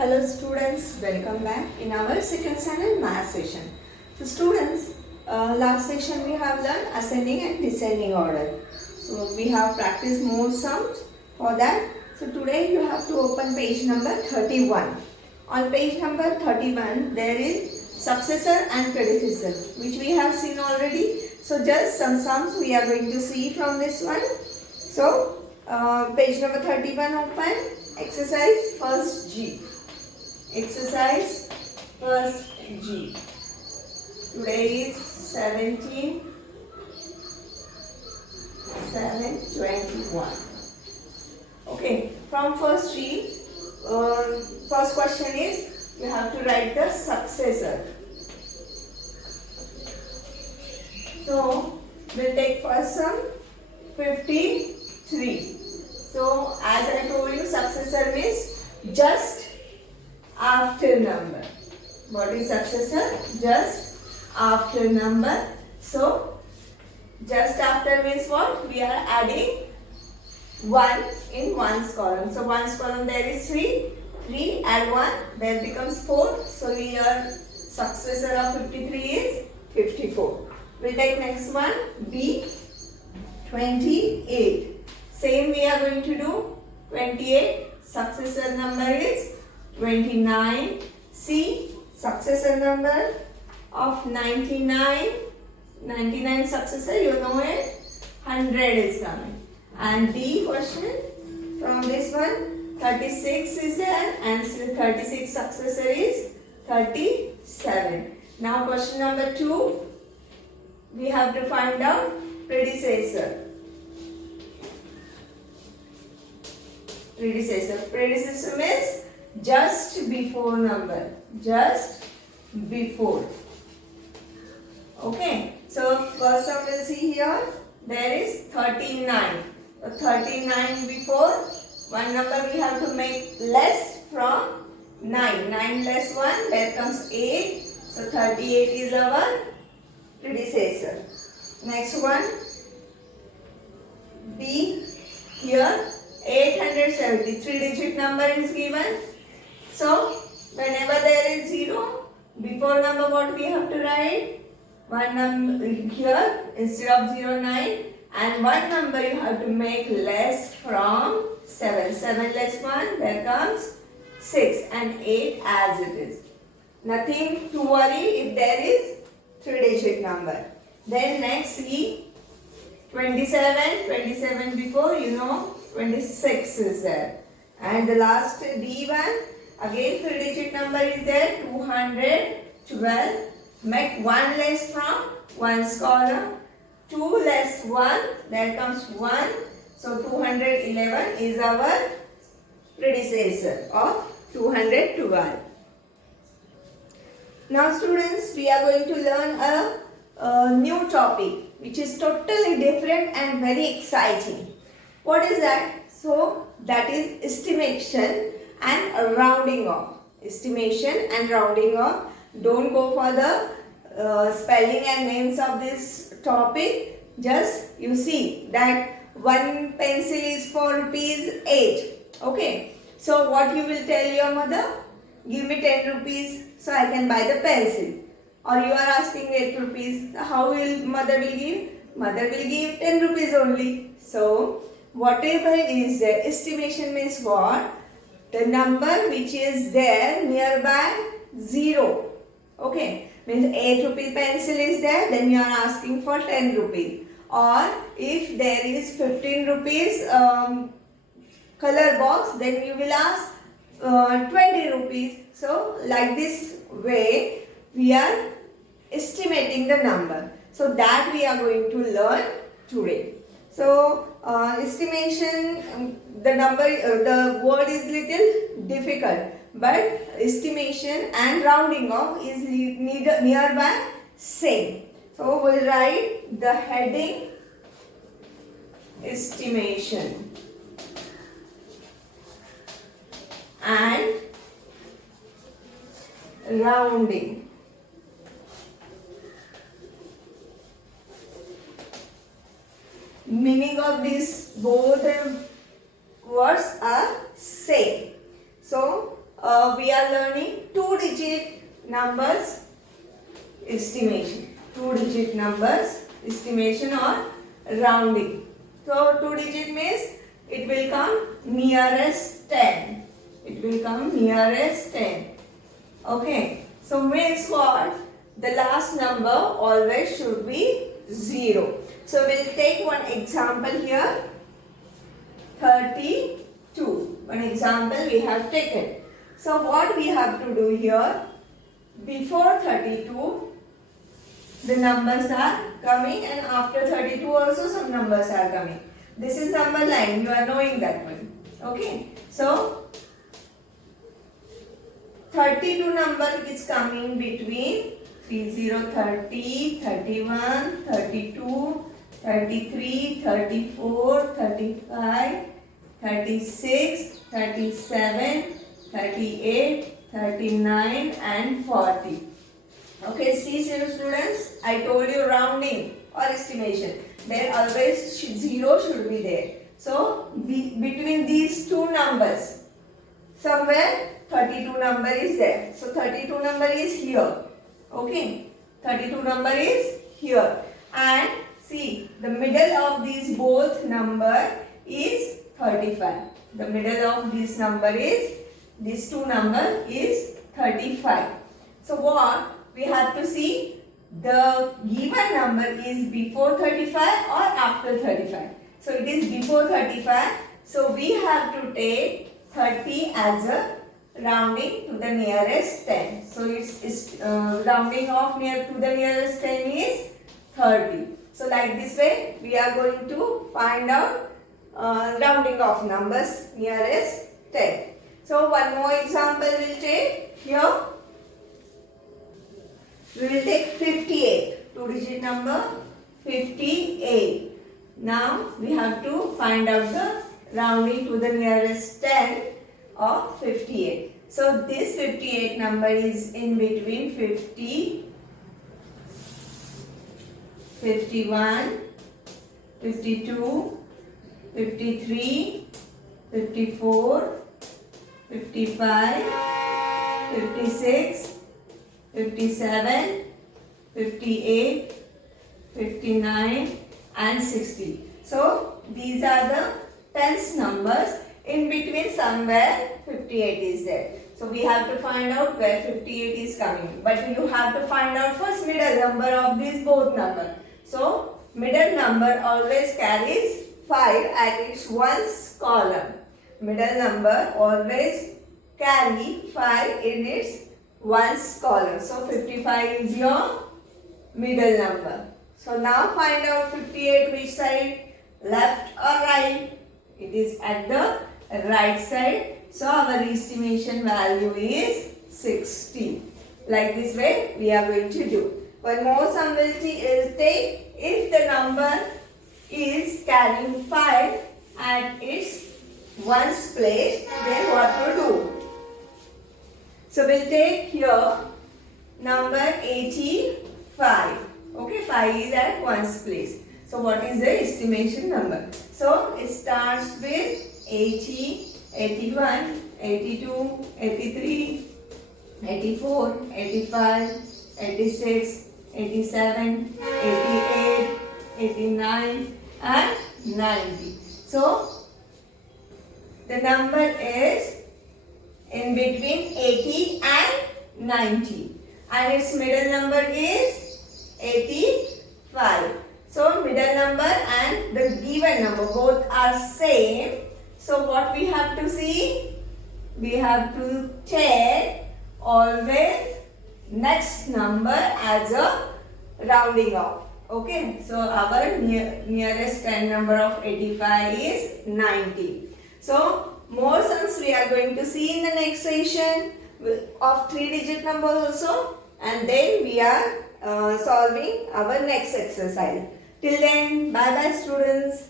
Hello students, welcome back in our second channel math session. So students, last session we have learned ascending and descending order. So we have practiced more sums for that. So today you have to open page number 31. On page number 31 there is successor and predecessor which we have seen already. So just some sums we are going to see from this one. So page number 31 open, exercise first G. Exercise first G. Today is 7/21. Okay, from first G, first question is you have to write the successor. So we'll take first sum 53. So as I told you, successor means just after number. What is successor? Just after number. So just after means what? We are adding 1 in one's column. So one's column there is 3. 3 add 1, there becomes 4. So your successor of 53 is 54. We'll take next one, B, 28. Same we are going to do. 28, successor number is 29. C, successor number of 99. 99 successor, you know it. 100 is coming. And D question from this one, 36 is there, and 36 successor is 37. Now question number 2, we have to find out predecessor. Predecessor means just before number. Just before. Okay. So first sum we'll see here. There is 39. So 39 before. One number we have to make less from 9. 9 less 1. There comes 8. So 38 is our predecessor. Next one. B. Here 870. 3-digit number is given. So whenever there is 0, before number what we have to write? One number here instead of 0, 9, and one number you have to make less from 7. 7 less 1, there comes 6, and 8 as it is. Nothing to worry if there is 3-digit number. Then next C, 27. 27 before, you know, 26 is there. And the last D one, again 3-digit number is there, 212. Make 1 less from 1's column. 2 less 1, there comes 1. So 211 is our predecessor of 212. Now students, we are going to learn a new topic which is totally different and very exciting. What is that? So that is estimation and rounding off. Estimation and rounding off. Don't go for the spelling and names of this topic. Just you see that one pencil is for rupees 8. Okay. So what you will tell your mother? Give me 10 rupees so I can buy the pencil. Or you are asking 8 rupees. How will mother will give? Mother will give 10 rupees only. So whatever is there, estimation means what? The number which is there nearby 0. Okay, means 8 rupee pencil is there, then you are asking for 10 rupees. Or if there is 15 rupees color box, then you will ask 20 rupees. So like this way we are estimating the number. So that we are going to learn today. So estimation, the number, the word is little difficult, but estimation and rounding off is nearby same. So we'll write the heading estimation and rounding. Meaning of these both words are same. So we are learning 2-digit numbers estimation. 2-digit numbers estimation or rounding. So 2-digit means it will come nearest 10. It will come nearest 10. Okay. So means what? The last number always should be 0. So we'll take one example here. 32. One example we have taken. So what we have to do here? Before 32, the numbers are coming, and after 32 also some numbers are coming. This is number line. You are knowing that one. Okay. So 32 number is coming between 30, 30, 31, 32, 33, 34, 35, 36, 37, 38, 39 and 40. Okay, see students, I told you rounding or estimation. There always 0 should be there. So between these two numbers, somewhere 32 number is there. So 32 number is here. Okay, 32 number is here. And see, the middle of these both number is 35. The middle of this number is, these two number is 35. So what? We have to see the given number is before 35 or after 35. So it is before 35. So we have to take 30 as a rounding to the nearest 10. So it's rounding off near to the nearest 10 is 30. So like this way we are going to find out rounding off numbers nearest 10. So one more example we'll take here. We will take 58, 2-digit number 58. Now we have to find out the rounding to the nearest 10 of 58. So this 58 number is in between 50, 51, 52, 53, 54, 55, 56, 57, 58, 59 and 60. So these are the tens numbers. In between somewhere 58 is there. So we have to find out where 58 is coming. But you have to find out first middle number of these both numbers. So middle number always carries 5 at its ones column. Middle number always carry 5 in its ones column. So 55 is your middle number. So now find out 58 which side, left or right. It is at the right side. So our estimation value is 60. Like this way we are going to do. One more sum will take if the number is carrying 5 at its ones place, then what to do? So we'll take here number 85. Okay, 5 is at ones place. So what is the estimation number? So it starts with 80, 81, 82, 83, 84, 85, 86, 87, 88, 89 and 90. So the number is in between 80 and 90 and its middle number is 85. So middle number and the given number both are same. So what we have to see? We have to take always next number as a rounding off. Okay. So our nearest 10 number of 85 is 90. So more sums we are going to see in the next session of 3-digit numbers also, and then we are solving our next exercise. Till then, bye bye students.